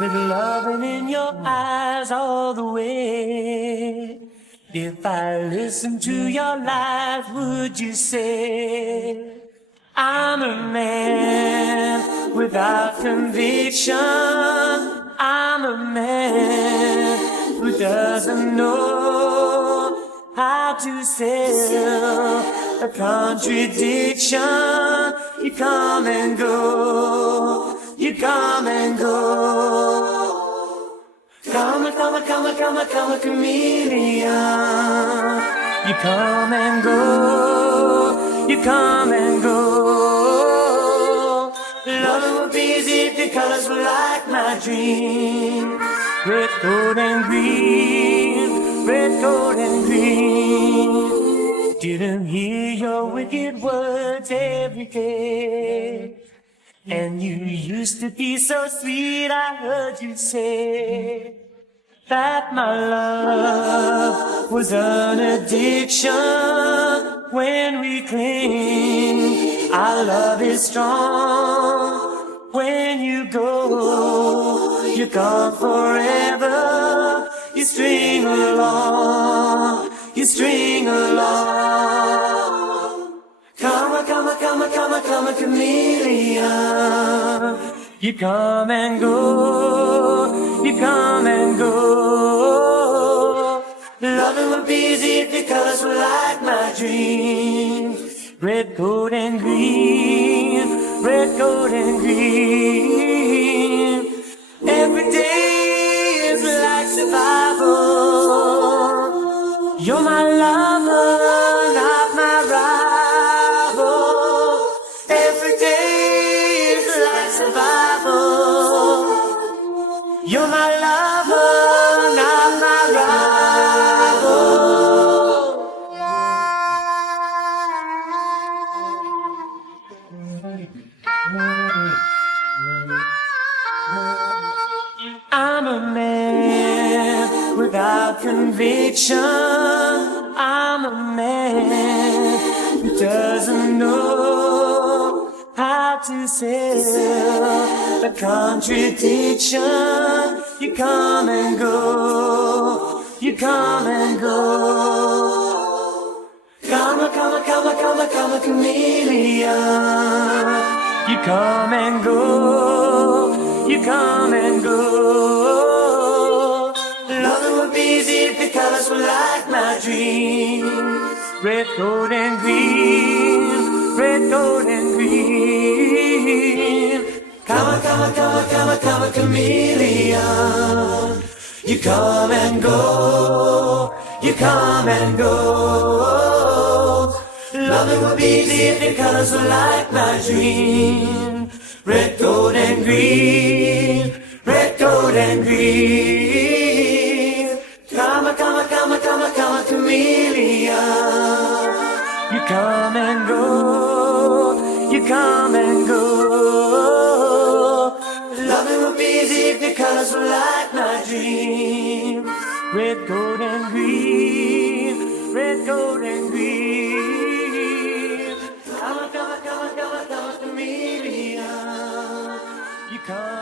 with loving in your eyes all the way. If I listened to your lies, would you say I'm a man without conviction? I'm a man who doesn't know how to sell a contradiction. You come and go, you come and go. Come, a chameleon. You come and go, you come and go. Loving would be easy if your colors were like my dream. Red, gold, and green, red, gold, and green. Didn't hear your wicked words every day. And you used to be so sweet, I heard you say that my love was an addiction. When we cling, our love is strong. When you go, you're gone forever. You string along, you string along. Come, a chameleon. You come and go, you come and go. Loving would be easy if your colors were like my dreams. Red, gold, and green, red, gold, and green. Every day is like survival. You're my lover, not my rival. Every day is like survival. You're my lover, not my rival. I'm a man without conviction. I'm a man who doesn't know how to sell a contradiction. You come and go, you come and go. Come, a chameleon. You come and go, you come and go. Loving would be easy if the colors were like my dream. Red, gold, and green, red, gold, and green. Come, a chameleon. You come and go, you come and go. Loving would be easy if the colors were like my dream. Red, gold, and green, red, gold, and green. Come, a chameleon. You come and go, you come and go. Loving would be easy if the colors were like my dream. Red, gold, and green, red, gold, and green. Come, a chameleon. You come.